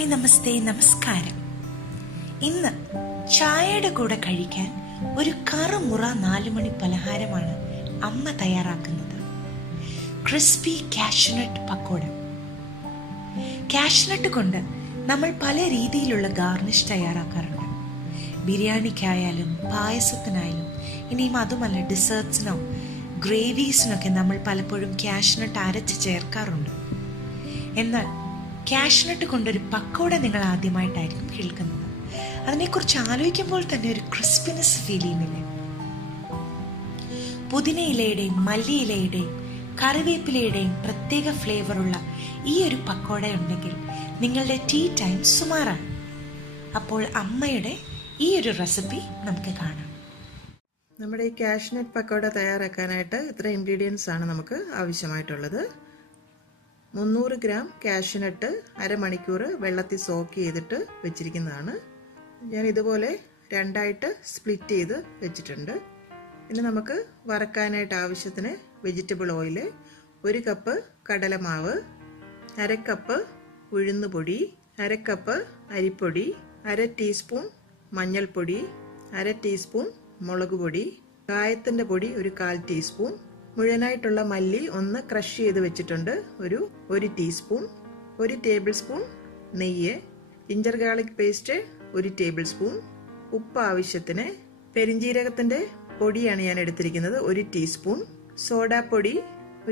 Hi, നമസ്തേ, നമസ്കാരം. ഇന്ന് ചായയുടെ കൂടെ കഴിക്കാൻ ഒരു കറുമുറ 4 മണി പലഹാരമാണ് അമ്മ തയ്യാറാക്കുന്നത്. Crispy cashew nut pakoda. കാഷ്യൂനട്ട് കൊണ്ട് നമ്മൾ പല രീതിയിലുള്ള ഗാർണിഷ് തയ്യാറാക്കാറുണ്ട്. ബിരിയാണിക്കായാലും പായസത്തിനായാലും, ഇനിയും അതുമല്ല ഡിസേർട്ട്സിനോ ഗ്രേവീസിനൊക്കെ നമ്മൾ പലപ്പോഴും കാഷ്യൂനട്ട് അരച്ച് ചേർക്കാറുണ്ട്. എന്നാൽ കാഷ്യൂനട്ട് കൊണ്ടൊരു പക്കോട നിങ്ങൾ ആദ്യമായിട്ടായിരിക്കും കേൾക്കുന്നത്. അതിനെക്കുറിച്ച് ആലോചിക്കുമ്പോൾ തന്നെ ഒരു ക്രിസ്പിനെസ് ഫീൽ ചെയ്യുന്നില്ലേ? പുതിനയിലയുടെയും മല്ലിയിലയുടെയും കറിവേപ്പിലയുടെയും പ്രത്യേക ഫ്ലേവറുള്ള ഈ ഒരു പക്കോട ഉണ്ടെങ്കിൽ നിങ്ങളുടെ ടീ ടൈം സുമാറാണ്. അപ്പോൾ അമ്മയുടെ ഈ ഒരു റെസിപ്പി നമുക്ക് കാണാം. നമ്മുടെ ഈ കാഷ്യൂനട്ട് പക്കോട തയ്യാറാക്കാനായിട്ട് ഇത്ര ഇൻഗ്രീഡിയൻസ് ആണ് നമുക്ക് ആവശ്യമായിട്ടുള്ളത്. 300 ഗ്രാം കാഷ്യൂനട്ട് അരമണിക്കൂർ വെള്ളത്തിൽ സോക്ക് ചെയ്തിട്ട് വെച്ചിരിക്കുന്നതാണ്. ഞാൻ ഇതുപോലെ രണ്ടായിട്ട് സ്പ്ലിറ്റ് ചെയ്ത് വെച്ചിട്ടുണ്ട്. പിന്നെ നമുക്ക് വറക്കാനായിട്ട് ആവശ്യത്തിന് വെജിറ്റബിൾ ഓയിൽ, 1 കപ്പ് കടലമാവ്, 1/2 കപ്പ് ഉഴുന്നുപൊടി, 1/2 കപ്പ് അരിപ്പൊടി, 1/2 ടീസ്പൂൺ മഞ്ഞൾപ്പൊടി, 1/2 ടീസ്പൂൺ മുളക് പൊടി, കായത്തിൻ്റെ പൊടി 1/4 ടീസ്പൂൺ, മുഴുവനായിട്ടുള്ള മല്ലി ഒന്ന് ക്രഷ് ചെയ്ത് വെച്ചിട്ടുണ്ട് 1 ടീസ്പൂൺ, 1 ടേബിൾ സ്പൂൺ നെയ്യ്, ginger garlic paste 1 table spoon, ഉപ്പ് ആവശ്യത്തിന്, പെരിഞ്ജീരകത്തിൻ്റെ പൊടിയാണ് ഞാൻ എടുത്തിരിക്കുന്നത് 1 ടീസ്പൂൺ, സോഡാപ്പൊടി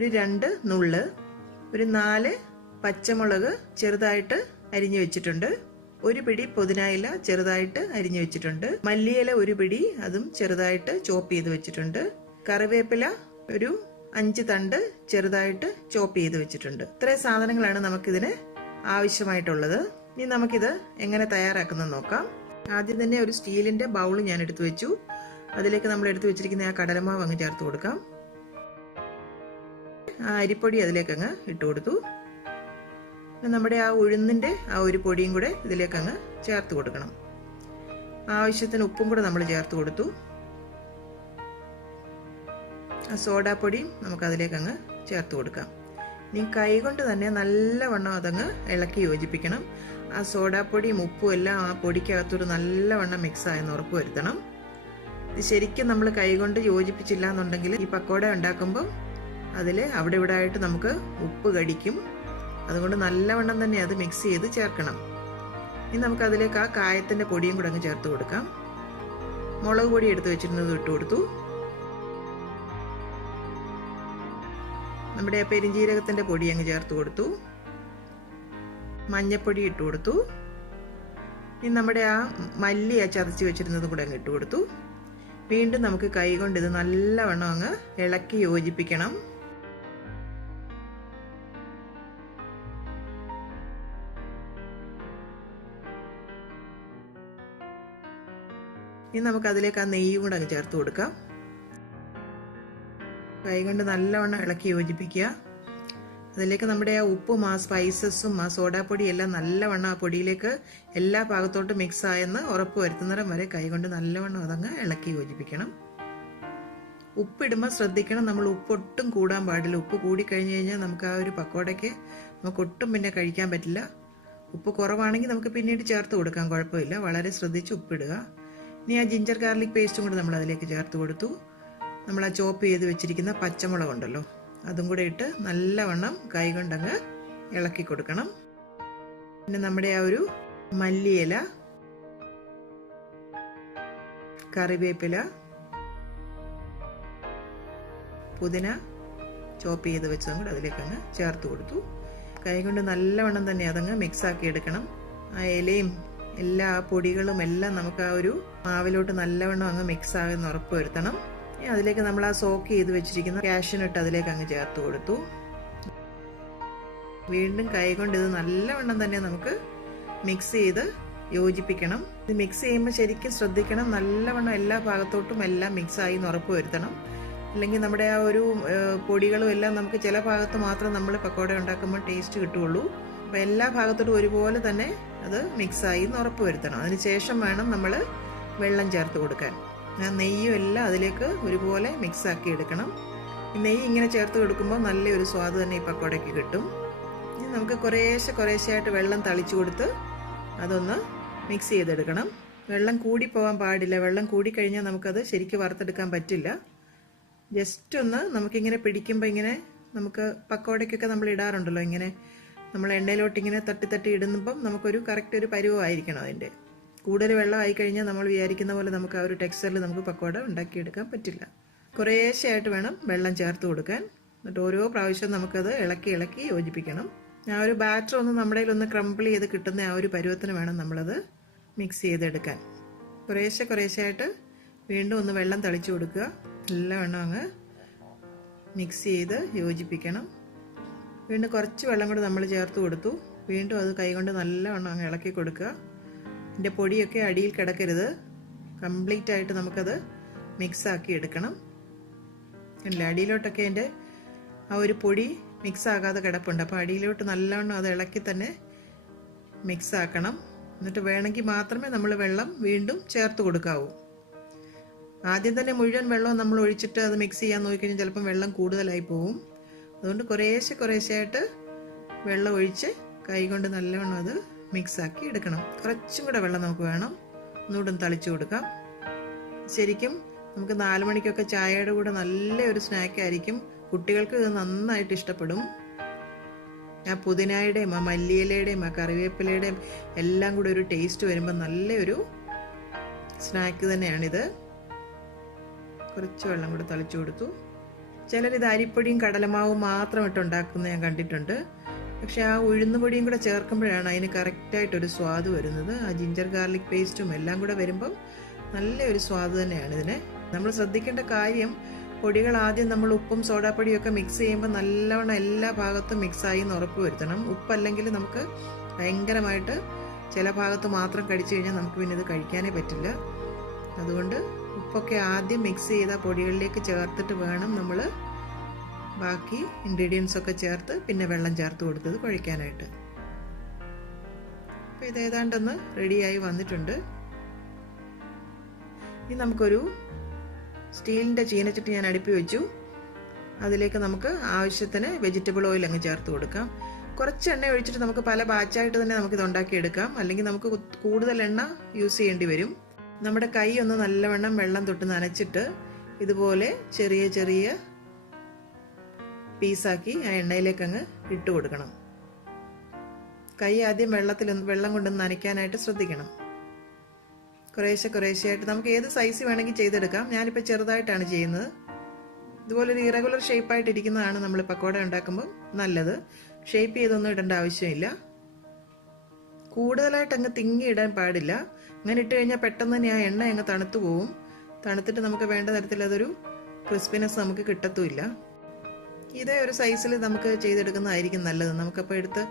2 നുള്ള്, 4 പച്ചമുളക് ചെറുതായിട്ട് അരിഞ്ഞു വെച്ചിട്ടുണ്ട്, 1 പിടി പുതിനയില ചെറുതായിട്ട് അരിഞ്ഞു വെച്ചിട്ടുണ്ട്, മല്ലിയില 1 പിടി അതും ചെറുതായിട്ട് ചോപ്പ് ചെയ്ത് വെച്ചിട്ടുണ്ട്, കറിവേപ്പില 5 തണ്ട് ചെറുതായിട്ട് ചോപ്പ് ചെയ്ത് വെച്ചിട്ടുണ്ട്. ഇത്രയും സാധനങ്ങളാണ് നമുക്കിതിന് ആവശ്യമായിട്ടുള്ളത്. ഇനി നമുക്കിത് എങ്ങനെ തയ്യാറാക്കുന്നത് നോക്കാം. ആദ്യം തന്നെ ഒരു സ്റ്റീലിന്റെ ബൗൾ ഞാൻ എടുത്തു വെച്ചു. അതിലേക്ക് നമ്മൾ എടുത്തു വെച്ചിരിക്കുന്ന ആ കടലമാവ് അങ്ങ് ചേർത്ത് കൊടുക്കാം. ആ അരിപ്പൊടി അതിലേക്ക് അങ്ങ് ഇട്ട് കൊടുത്തു. നമ്മുടെ ആ ഉഴുന്നിന്റെ ആ ഒരു പൊടിയും കൂടെ ഇതിലേക്ക് അങ്ങ് ചേർത്ത് കൊടുക്കണം. ആവശ്യത്തിന് ഉപ്പും കൂടെ നമ്മൾ ചേർത്ത് കൊടുത്തു. ആ സോഡാപ്പൊടിയും നമുക്ക് അതിലേക്ക് അങ്ങ് ചേർത്ത് കൊടുക്കാം. ഇനി കൈ കൊണ്ട് തന്നെ നല്ലവണ്ണം അതങ്ങ് ഇളക്കി യോജിപ്പിക്കണം. ആ സോഡാപ്പൊടിയും ഉപ്പും എല്ലാം ആ പൊടിക്കകത്തൊരു നല്ലവണ്ണം മിക്സ് ആയെന്ന് ഉറപ്പ് വരുത്തണം. ഇത് ശരിക്കും നമ്മൾ കൈ കൊണ്ട് യോജിപ്പിച്ചില്ല എന്നുണ്ടെങ്കിൽ ഈ പക്കോട ഉണ്ടാക്കുമ്പോൾ അതിൽ അവിടെ ഇവിടെ ആയിട്ട് നമുക്ക് ഉപ്പ് കടിക്കും. അതുകൊണ്ട് നല്ലവണ്ണം തന്നെ അത് മിക്സ് ചെയ്ത് ചേർക്കണം. ഇനി നമുക്ക് അതിലേക്ക് ആ കായത്തിൻ്റെ പൊടിയും കൂടെ അങ്ങ് ചേർത്ത് കൊടുക്കാം. മുളക് പൊടി എടുത്ത് വെച്ചിരുന്നത് ഇട്ട് കൊടുത്തു. നമ്മുടെ പെരിഞ്ജീരകത്തിൻ്റെ പൊടി അങ്ങ് ചേർത്ത് കൊടുത്തു. മഞ്ഞപ്പൊടി ഇട്ട് കൊടുത്തു. ഇനി നമ്മുടെ ആ മല്ലി ചതച്ച് വെച്ചിരുന്നത് കൂടെ അങ്ങ് ഇട്ട് കൊടുത്തു. വീണ്ടും നമുക്ക് കൈ കൊണ്ട് ഇത് നല്ലവണ്ണം അങ്ങ് ഇളക്കി യോജിപ്പിക്കണം. ഇനി നമുക്ക് അതിലേക്ക് ആ നെയ്യും കൂടെ അങ്ങ് ചേർത്ത് കൊടുക്കാം. കൈ കൊണ്ട് നല്ലവണ്ണം ഇളക്കി യോജിപ്പിക്കുക. അതിലേക്ക് നമ്മുടെ ആ ഉപ്പും ആ സ്പൈസസും ആ സോഡാപ്പൊടിയും എല്ലാം നല്ലവണ്ണം ആ പൊടിയിലേക്ക് എല്ലാ ഭാഗത്തോട്ടും മിക്സ് ആയെന്ന് ഉറപ്പ് വരുത്തുന്നിടം വരെ കൈ കൊണ്ട് നല്ലവണ്ണം അതങ്ങ് ഇളക്കി യോജിപ്പിക്കണം. ഉപ്പിടുമ്പോൾ ശ്രദ്ധിക്കണം, നമ്മൾ ഉപ്പൊട്ടും കൂടാൻ പാടില്ല. ഉപ്പ് കൂടിക്കഴിഞ്ഞ് കഴിഞ്ഞാൽ നമുക്ക് ആ ഒരു പക്കോടയ്ക്ക് നമുക്ക് ഒട്ടും പിന്നെ കഴിക്കാൻ പറ്റില്ല. ഉപ്പ് കുറവാണെങ്കിൽ നമുക്ക് പിന്നീട് ചേർത്ത് കൊടുക്കാം, കുഴപ്പമില്ല. വളരെ ശ്രദ്ധിച്ച് ഉപ്പിടുക. ഇനി ആ ജിഞ്ചർ ഗാർലിക് പേസ്റ്റും കൂടെ നമ്മൾ അതിലേക്ക് ചേർത്ത് കൊടുത്തു. നമ്മൾ ആ ചോപ്പ് ചെയ്ത് വെച്ചിരിക്കുന്ന പച്ചമുളക് ഉണ്ടല്ലോ, അതും കൂടെ ഇട്ട് നല്ലവണ്ണം കൈ കൊണ്ടങ്ങ് ഇളക്കി കൊടുക്കണം. പിന്നെ നമ്മുടെ ആ ഒരു മല്ലിയില, കറിവേപ്പില, പുതിന ചോപ്പ് ചെയ്ത് വെച്ചതും കൂടെ അതിലേക്ക് അങ്ങ് ചേർത്ത് കൊടുത്തു. കൈ കൊണ്ട് നല്ലവണ്ണം തന്നെ അതങ്ങ് മിക്സ് ആക്കി എടുക്കണം. ആ ഇലയും എല്ലാ പൊടികളും എല്ലാം നമുക്ക് ആ ഒരു മാവിലോട്ട് നല്ലവണ്ണം അങ്ങ് മിക്സ് ആകുന്ന ഉറപ്പ് വരുത്തണം. അതിലേക്ക് നമ്മൾ ആ സോക്ക് ചെയ്ത് വെച്ചിരിക്കുന്ന കാഷ്യൂനട്ട് അതിലേക്ക് അങ്ങ് ചേർത്ത് കൊടുത്തു. വീണ്ടും കൈ കൊണ്ട് ഇത് നല്ലവണ്ണം തന്നെ നമുക്ക് മിക്സ് ചെയ്ത് യോജിപ്പിക്കണം. ഇത് മിക്സ് ചെയ്യുമ്പോൾ ശരിക്കും ശ്രദ്ധിക്കണം, നല്ലവണ്ണം എല്ലാ ഭാഗത്തോട്ടും എല്ലാം മിക്സ് ആയി ഉറപ്പ് വരുത്തണം. അല്ലെങ്കിൽ നമ്മുടെ ആ ഒരു പൊടികളും എല്ലാം നമുക്ക് ചില ഭാഗത്ത് മാത്രം നമ്മൾ പക്കോട ഉണ്ടാക്കുമ്പോൾ ടേസ്റ്റ് കിട്ടുകയുള്ളൂ. അപ്പോൾ എല്ലാ ഭാഗത്തോട്ടും ഒരുപോലെ തന്നെ അത് മിക്സായി ഉറപ്പ് വരുത്തണം. അതിനുശേഷം വേണം നമ്മൾ വെള്ളം ചേർത്ത് കൊടുക്കാൻ. നെയ്യും എല്ലാം അതിലേക്ക് ഒരുപോലെ മിക്സ് ആക്കി എടുക്കണം. നെയ്യ് ഇങ്ങനെ ചേർത്ത് കൊടുക്കുമ്പോൾ നല്ലൊരു സ്വാദ് തന്നെ ഈ പക്കോടയ്ക്ക് കിട്ടും. ഇനി നമുക്ക് കുറേശ്ശെ കുറേശ്ശെയായിട്ട് വെള്ളം തളിച്ചു കൊടുത്ത് അതൊന്ന് മിക്സ് ചെയ്തെടുക്കണം. വെള്ളം കൂടി പോകാൻ പാടില്ല. വെള്ളം കൂടിക്കഴിഞ്ഞാൽ നമുക്കത് ശരിക്കും വറുത്തെടുക്കാൻ പറ്റില്ല. ജസ്റ്റ് ഒന്ന് നമുക്കിങ്ങനെ പിടിക്കുമ്പോൾ ഇങ്ങനെ നമുക്ക് പക്കോടയ്ക്കൊക്കെ നമ്മൾ ഇടാറുണ്ടല്ലോ, ഇങ്ങനെ നമ്മൾ എണ്ണയിലോട്ട് ഇങ്ങനെ തട്ടി തട്ടി ഇടുമ്പം നമുക്കൊരു കറക്റ്റ് ഒരു പരുവമായിരിക്കണം അതിൻ്റെ. കൂടുതൽ വെള്ളം ആയിക്കഴിഞ്ഞാൽ നമ്മൾ വിചാരിക്കുന്ന പോലെ നമുക്ക് ആ ഒരു ടെക്സ്ചറിൽ നമുക്ക് പക്കോട ഉണ്ടാക്കിയെടുക്കാൻ പറ്റില്ല. കുറേശ്ശെയായിട്ട് വേണം വെള്ളം ചേർത്ത് കൊടുക്കാൻ. എന്നിട്ട് ഓരോ പ്രാവശ്യം നമുക്കത് ഇളക്കി ഇളക്കി യോജിപ്പിക്കണം. ആ ഒരു ബാറ്റർ ഒന്ന് നമ്മുടെ കയ്യിൽ ഒന്ന് ക്രംബിൾ ചെയ്ത് കിട്ടുന്ന ആ ഒരു പരുവത്തിന് വേണം നമ്മളത് മിക്സ് ചെയ്തെടുക്കാൻ. കുറേശ്ശെയായിട്ട് വീണ്ടും ഒന്ന് വെള്ളം തളിച്ചു കൊടുക്കുക. നല്ലവണ്ണം അങ്ങ് മിക്സ് ചെയ്ത് യോജിപ്പിക്കണം. വീണ്ടും കുറച്ച് വെള്ളം കൂടെ നമ്മൾ ചേർത്ത് കൊടുത്തു. വീണ്ടും അത് കൈകൊണ്ട് നല്ലവണ്ണം അങ്ങ് ഇളക്കി കൊടുക്കുക. ഇതിൻ്റെ പൊടിയൊക്കെ അടിയിൽ കിടക്കരുത്. കംപ്ലീറ്റ് ആയിട്ട് നമുക്കത് മിക്സാക്കി എടുക്കണം. അല്ല, അടിയിലോട്ടൊക്കെ അതിൻ്റെ ആ ഒരു പൊടി മിക്സ് ആകാതെ കിടപ്പുണ്ട്. അപ്പോൾ അടിയിലോട്ട് നല്ലവണ്ണം അത് ഇളക്കി തന്നെ മിക്സ് ആക്കണം. എന്നിട്ട് വേണമെങ്കിൽ മാത്രമേ നമ്മൾ വെള്ളം വീണ്ടും ചേർത്ത് കൊടുക്കാവൂ. ആദ്യം തന്നെ മുഴുവൻ വെള്ളവും നമ്മൾ ഒഴിച്ചിട്ട് അത് മിക്സ് ചെയ്യാൻ നോക്കിക്കഴിഞ്ഞാൽ ചിലപ്പം വെള്ളം കൂടുതലായി പോവും. അതുകൊണ്ട് കുറേശ്ശെയായിട്ട് വെള്ളം ഒഴിച്ച് കൈകൊണ്ട് നല്ലവണ്ണം അത് മിക്സാക്കി എടുക്കണം. കുറച്ചും കൂടെ വെള്ളം നമുക്ക് വേണം. ഒന്നുകൂടെ തളിച്ചു കൊടുക്കാം. ശരിക്കും നമുക്ക് 4 മണിക്കൊക്കെ ചായയുടെ കൂടെ നല്ലൊരു സ്നാക്കായിരിക്കും. കുട്ടികൾക്ക് ഇത് നന്നായിട്ട് ഇഷ്ടപ്പെടും. ആ പുതിനയുടെയും ആ മല്ലിയിലയുടെയും ആ കറിവേപ്പിലയുടെയും എല്ലാം കൂടെ ഒരു ടേസ്റ്റ് വരുമ്പോൾ നല്ലൊരു സ്നാക്ക് തന്നെയാണിത്. കുറച്ച് വെള്ളം കൂടെ തളിച്ചു കൊടുത്തു. ചിലരിത് അരിപ്പൊടിയും കടലമാവും മാത്രം ഇട്ടുണ്ടാക്കുന്നത് ഞാൻ കണ്ടിട്ടുണ്ട്. പക്ഷെ ആ ഉഴുന്നുപൊടിയും കൂടെ ചേർക്കുമ്പോഴാണ് അതിന് കറക്റ്റായിട്ടൊരു സ്വാദ് വരുന്നത്. ആ ജിഞ്ചർ ഗാർലിക് പേസ്റ്റും എല്ലാം കൂടെ വരുമ്പം നല്ലൊരു സ്വാദ് തന്നെയാണ് ഇതിന്. നമ്മൾ ശ്രദ്ധിക്കേണ്ട കാര്യം, പൊടികൾ ആദ്യം നമ്മൾ ഉപ്പും സോഡാപ്പൊടിയൊക്കെ മിക്സ് ചെയ്യുമ്പോൾ നല്ലവണ്ണം എല്ലാ ഭാഗത്തും മിക്സായി എന്ന് ഉറപ്പ് വരുത്തണം. ഉപ്പല്ലെങ്കിൽ നമുക്ക് ഭയങ്കരമായിട്ട് ചില ഭാഗത്ത് മാത്രം കടിച്ചു കഴിഞ്ഞാൽ നമുക്ക് പിന്നെ ഇത് കഴിക്കാനേ പറ്റില്ല. അതുകൊണ്ട് ഉപ്പൊക്കെ ആദ്യം മിക്സ് ചെയ്ത പൊടികളിലേക്ക് ചേർത്തിട്ട് വേണം നമ്മൾ ബാക്കി ഇൻഗ്രീഡിയൻസ് ഒക്കെ ചേർത്ത് പിന്നെ വെള്ളം ചേർത്ത് കൊടുത്തത് കുഴയ്ക്കാനായിട്ട്. അപ്പോൾ ഇത് ഏതാണ്ടൊന്ന് റെഡിയായി വന്നിട്ടുണ്ട്. ഇനി നമുക്കൊരു സ്റ്റീലിൻ്റെ ചീനച്ചട്ടി ഞാൻ അടുപ്പി വെച്ചു. അതിലേക്ക് നമുക്ക് ആവശ്യത്തിന് വെജിറ്റബിൾ ഓയിൽ അങ്ങ് ചേർത്ത് കൊടുക്കാം. കുറച്ച് എണ്ണ ഒഴിച്ചിട്ട് നമുക്ക് പല ബാച്ചായിട്ട് തന്നെ നമുക്കിത് ഉണ്ടാക്കിയെടുക്കാം. അല്ലെങ്കിൽ നമുക്ക് കൂടുതൽ എണ്ണ യൂസ് ചെയ്യേണ്ടി വരും. നമ്മുടെ കൈ ഒന്ന് നല്ലവണ്ണം വെള്ളം തൊട്ട് നനച്ചിട്ട് ഇതുപോലെ ചെറിയ ചെറിയ പീസാക്കി ആ എണ്ണയിലേക്ക് അങ്ങ് ഇട്ട് കൊടുക്കണം. കൈ ആദ്യം വെള്ളം കൊണ്ട് നനയ്ക്കാനായിട്ട് ശ്രദ്ധിക്കണം. കുറേശ്ശെയായിട്ട് നമുക്ക് ഏത് സൈസ് വേണമെങ്കിൽ ചെയ്തെടുക്കാം. ഞാനിപ്പോൾ ചെറുതായിട്ടാണ് ചെയ്യുന്നത്. ഇതുപോലെ ഒരു ഇറഗുലർ ഷേപ്പായിട്ട് ഇരിക്കുന്നതാണ് നമ്മൾ പക്കോട ഉണ്ടാക്കുമ്പോൾ നല്ലത്. ഷേപ്പ് ചെയ്തൊന്നും ഇടേണ്ട ആവശ്യമില്ല. കൂടുതലായിട്ട് അങ്ങ് തിങ്ങി ഇടാൻ പാടില്ല. അങ്ങനെ ഇട്ട് കഴിഞ്ഞാൽ പെട്ടെന്ന് തന്നെ ആ എണ്ണ അങ്ങ് തണുത്തു പോവും. തണുത്തിട്ട് നമുക്ക് വേണ്ട തരത്തിൽ അതൊരു ക്രിസ്പിനെസ് നമുക്ക് കിട്ടത്തുമില്ല. ഇതേ ഒരു സൈസിൽ നമുക്ക് ചെയ്തെടുക്കുന്നതായിരിക്കും നല്ലത്. നമുക്കപ്പോൾ എടുത്ത്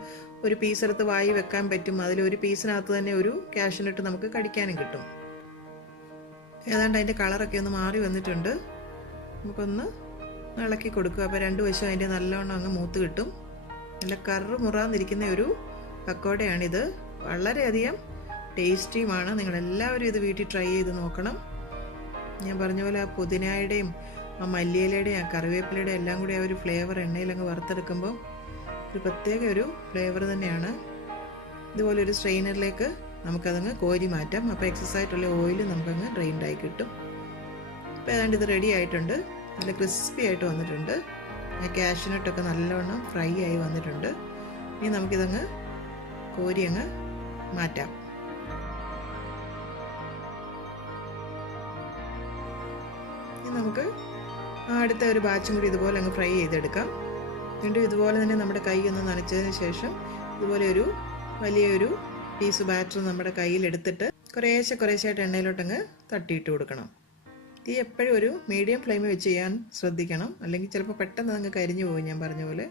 ഒരു പീസ് എടുത്ത് വായി വെക്കാൻ പറ്റും. അതിലൊരു പീസിനകത്ത് തന്നെ ഒരു കാഷ്യൂ നട്ട് നമുക്ക് കടിക്കാനും കിട്ടും. ഏതാണ്ട് അതിൻ്റെ കളറൊക്കെ ഒന്ന് മാറി വന്നിട്ടുണ്ട്. നമുക്കൊന്ന് ഇളക്കി കൊടുക്കുക. അപ്പോൾ 2 വശം അതിൻ്റെ നല്ലവണ്ണം അങ്ങ് മൂത്ത് കിട്ടും. നല്ല കറുമുറാന്നിരിക്കുന്ന ഒരു പക്കോടയാണിത്. വളരെയധികം ടേസ്റ്റിയുമാണ്. നിങ്ങളെല്ലാവരും ഇത് വീട്ടിൽ ട്രൈ ചെയ്ത് നോക്കണം. ഞാൻ പറഞ്ഞ പോലെ ആ പുതിനയുടെയും ആ മല്ലിയിലയുടെയും ആ കറിവേപ്പിലയുടെയും എല്ലാം കൂടി ആ ഒരു ഫ്ലേവർ എണ്ണയിലങ്ങ് വറുത്തെടുക്കുമ്പോൾ ഒരു പ്രത്യേക ഒരു ഫ്ലേവർ തന്നെയാണ്. ഇതുപോലെ ഒരു സ്ട്രെയിനറിലേക്ക് നമുക്കതങ്ങ് കോരി മാറ്റാം. അപ്പോൾ എക്സസ് ആയിട്ടുള്ള ഓയിൽ നമുക്കങ്ങ് ഡ്രെയിൻഡായി കിട്ടും. അപ്പോൾ ഏതാണ്ട് ഇത് റെഡി ആയിട്ടുണ്ട്. നല്ല ക്രിസ്പി ആയിട്ട് വന്നിട്ടുണ്ട്. ആ കാഷ്യൂ നട്ടൊക്കെ നല്ലവണ്ണം ഫ്രൈ ആയി വന്നിട്ടുണ്ട്. ഇനി നമുക്കിതങ്ങ് കോരി അങ്ങ് മാറ്റാം. ഇനി നമുക്ക് അടുത്ത ഒരു ബാച്ചും കൂടി ഇതുപോലെ അങ്ങ് ഫ്രൈ ചെയ്തെടുക്കാം. വീണ്ടും ഇതുപോലെ തന്നെ നമ്മുടെ കൈ ഒന്ന് നനച്ചതിന് ശേഷം ഇതുപോലെ ഒരു വലിയൊരു പീസ് ബാറ്റർ നമ്മുടെ കയ്യിലെടുത്തിട്ട് കുറേശ്ശെയായിട്ട് എണ്ണയിലോട്ടങ്ങ് തട്ടിയിട്ട് കൊടുക്കണം. തീ എപ്പോഴും ഒരു മീഡിയം ഫ്ലെയിമിൽ വെച്ച് ചെയ്യാൻ ശ്രദ്ധിക്കണം. അല്ലെങ്കിൽ ചിലപ്പോൾ പെട്ടെന്ന് അങ്ങ് കരിഞ്ഞു പോകും. ഞാൻ പറഞ്ഞ പോലെ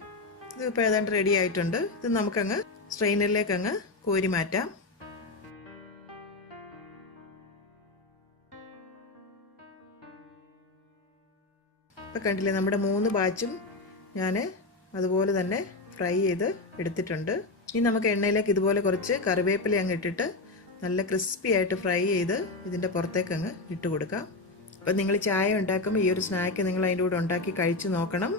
ഇതിപ്പോൾ ഏതാണ്ട് റെഡി ആയിട്ടുണ്ട്. ഇത് നമുക്കങ്ങ് സ്ട്രെയിനറിലേക്ക് അങ്ങ് കോരി മാറ്റാം. ഇപ്പം കണ്ടില്ലേ, നമ്മുടെ 3 ബാച്ചും ഞാൻ അതുപോലെ തന്നെ ഫ്രൈ ചെയ്ത് എടുത്തിട്ടുണ്ട്. ഇനി നമുക്ക് എണ്ണയിലേക്ക് ഇതുപോലെ കുറച്ച് കറിവേപ്പില അങ്ങ് ഇട്ടിട്ട് നല്ല ക്രിസ്പി ആയിട്ട് ഫ്രൈ ചെയ്ത് ഇതിൻ്റെ പുറത്തേക്ക് അങ്ങ് ഇട്ട് കൊടുക്കാം. അപ്പം നിങ്ങൾ ചായ ഉണ്ടാക്കുമ്പോൾ ഈ ഒരു സ്നാക്ക് നിങ്ങൾ അതിൻ്റെ കൂടെ ഉണ്ടാക്കി കഴിച്ച് നോക്കണം.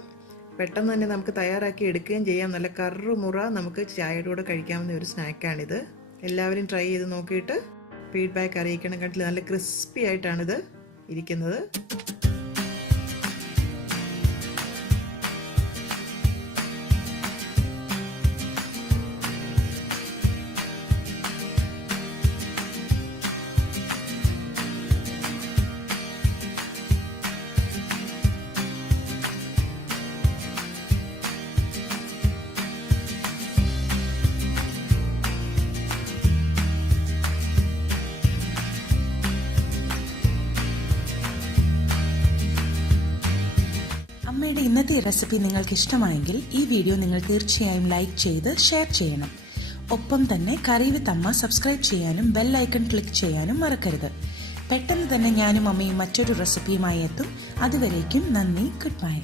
പെട്ടെന്ന് തന്നെ നമുക്ക് തയ്യാറാക്കി എടുക്കുകയും ചെയ്യാം. നല്ല കറുമുറ നമുക്ക് ചായയുടെ കൂടെ കഴിക്കാവുന്ന ഒരു സ്നാക്കാണിത്. എല്ലാവരും ട്രൈ ചെയ്ത് നോക്കിയിട്ട് ഫീഡ്ബാക്ക് അറിയിക്കണം. കണ്ടില്ല, നല്ല ക്രിസ്പി ആയിട്ടാണിത് ഇരിക്കുന്നത്. അമ്മയുടെ ഇന്നത്തെ റെസിപ്പി നിങ്ങൾക്ക് ഇഷ്ടമായെങ്കിൽ ഈ വീഡിയോ നിങ്ങൾ തീർച്ചയായും ലൈക്ക് ചെയ്ത് ഷെയർ ചെയ്യണം. ഒപ്പം തന്നെ കറി വിത്ത് അമ്മ സബ്സ്ക്രൈബ് ചെയ്യാനും ബെൽ ഐക്കൺ ക്ലിക്ക് ചെയ്യാനും മറക്കരുത്. പെട്ടെന്ന് തന്നെ ഞാനും അമ്മയും മറ്റൊരു റെസിപ്പിയുമായി എത്തും. അതുവരേക്കും നന്ദി, ഗുഡ് ബൈ.